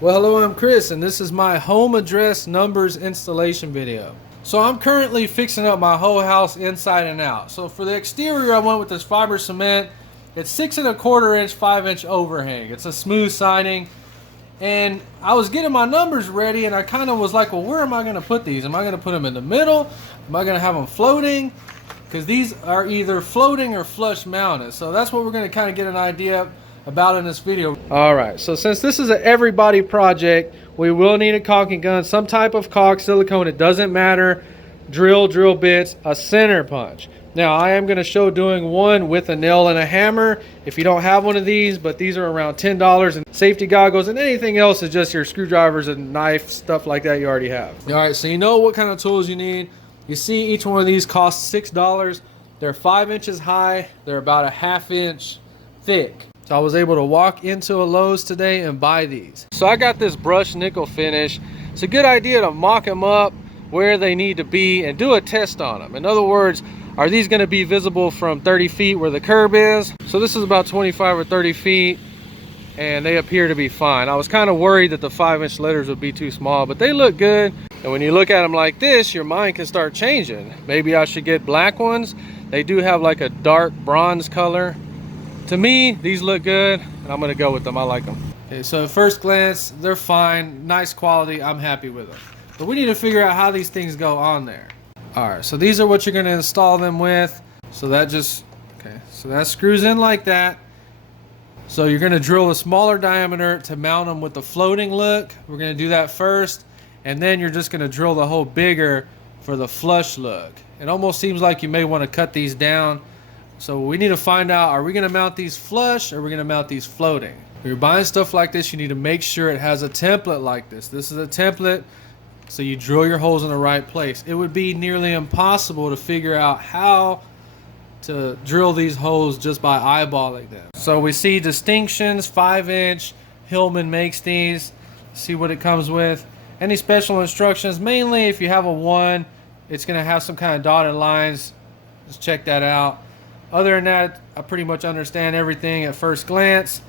Well, hello, I'm Chris, and this is my home address numbers installation video. So I'm currently fixing up my whole house inside and out. So for the exterior, I went with this fiber cement. It's 6 1/4 inch, 5-inch overhang. It's a smooth siding. And I was getting my numbers ready, and I kind of was like, well, where am I going to put these? Am I going to put them in the middle? Am I going to have them floating? Because these are either floating or flush mounted. So that's what we're going to kind of get an idea about in this video. All right, so since this is an everybody project, we will need a caulking gun, some type of caulk, silicone, it doesn't matter, drill bits, a center punch. Now I am going to show doing one with a nail and a hammer if you don't have one of these, but these are around $10, and safety goggles, and anything else is just your screwdrivers and knife, stuff like that you already have. All right, so you know what kind of tools you need. You see each one of these costs $6. They're 5 inches high, they're about a 1/2 inch thick. So I was able to walk into a Lowe's today and buy these. So I got this brushed nickel finish. It's a good idea to mock them up where they need to be and do a test on them. In other words, are these going to be visible from 30 feet where the curb is? So this is about 25 or 30 feet, and they appear to be fine. I was kind of worried that the 5-inch letters would be too small, but they look good. And when you look at them like this, your mind can start changing. Maybe I should get black ones. They do have like a dark bronze color. To me, these look good, and I'm gonna go with them. I like them. Okay, so at first glance, they're fine, nice quality, I'm happy with them. But we need to figure out how these things go on there. All right, so these are what you're gonna install them with. So that screws in like that. So you're gonna drill a smaller diameter to mount them with the floating look. We're gonna do that first, and then you're just gonna drill the hole bigger for the flush look. It almost seems like you may wanna cut these down. So we need to find out, are we going to mount these flush or are we going to mount these floating? If you're buying stuff like this, you need to make sure it has a template like this. This is a template, so you drill your holes in the right place. It would be nearly impossible to figure out how to drill these holes just by eyeballing them. So we see distinctions, 5-inch, Hillman makes these. See what it comes with. Any special instructions, mainly if you have a 1, it's going to have some kind of dotted lines. Just check that out. Other than that, I pretty much understand everything at first glance.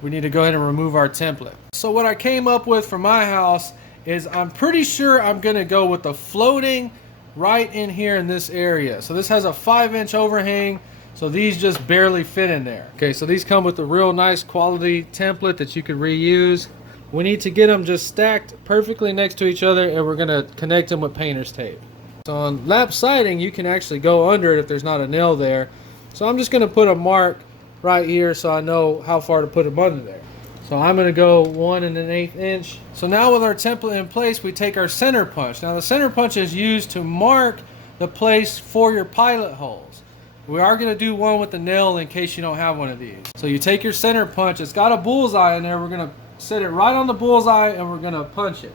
We need to go ahead and remove our template. So what I came up with for my house is I'm pretty sure I'm going to go with the floating right in here in this area. So this has a 5-inch overhang, so these just barely fit in there. Okay, so these come with a real nice quality template that you can reuse. We need to get them just stacked perfectly next to each other, and we're going to connect them with painter's tape. So on lap siding, you can actually go under it if there's not a nail there. So I'm just going to put a mark right here so I know how far to put them under there. So I'm going to go 1 1/8 inch. So now with our template in place, we take our center punch. Now the center punch is used to mark the place for your pilot holes. We are going to do one with the nail in case you don't have one of these. So you take your center punch. It's got a bullseye in there. We're going to set it right on the bullseye and we're going to punch it.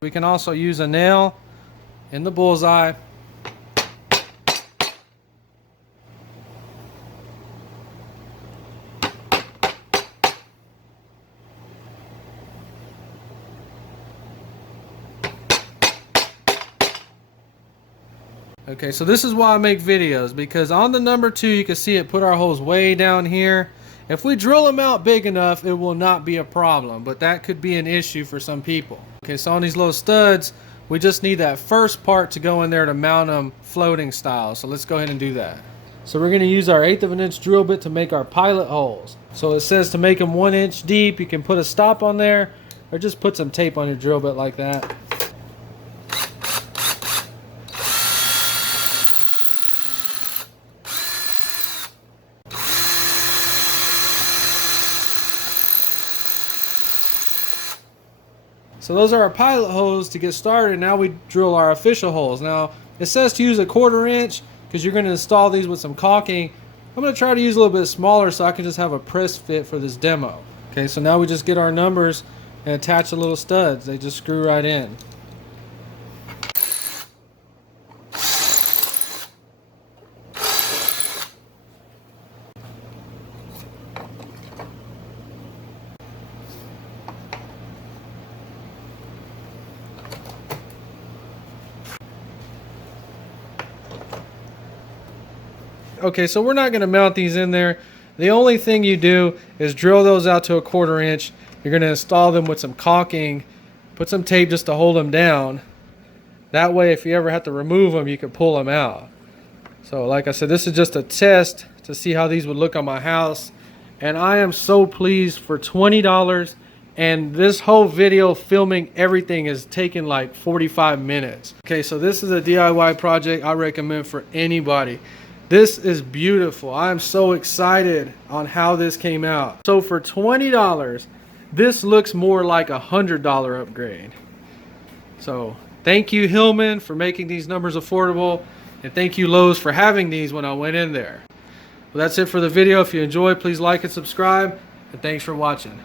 We can also use a nail in the bullseye. Okay, so this is why I make videos, because on the number 2 you can see it put our holes way down here. If we drill them out big enough, it will not be a problem, but that could be an issue for some people. Okay, so on these little studs, we just need that first part to go in there to mount them floating style. So let's go ahead and do that. So we're going to use our 1/8 inch drill bit to make our pilot holes. So it says to make them 1 inch deep. You can put a stop on there or just put some tape on your drill bit like that. So those are our pilot holes to get started. Now we drill our official holes. Now it says to use a 1/4 inch because you're going to install these with some caulking. I'm going to try to use a little bit smaller so I can just have a press fit for this demo. Okay, so now we just get our numbers and attach the little studs. They just screw right in. Okay, so we're not going to mount these in there. The only thing you do is drill those out to a 1/4 inch. You're going to install them with some caulking, put some tape just to hold them down. That way, if you ever have to remove them, you can pull them out. So like I said, this is just a test to see how these would look on my house. And I am so pleased for $20. And this whole video filming everything is taking like 45 minutes. Okay, so this is a DIY project I recommend for anybody. This is beautiful. I'm so excited on how this came out. So for $20, this looks more like a $100 upgrade. So thank you, Hillman, for making these numbers affordable. And thank you, Lowe's, for having these when I went in there. Well, that's it for the video. If you enjoyed, please like and subscribe. And thanks for watching.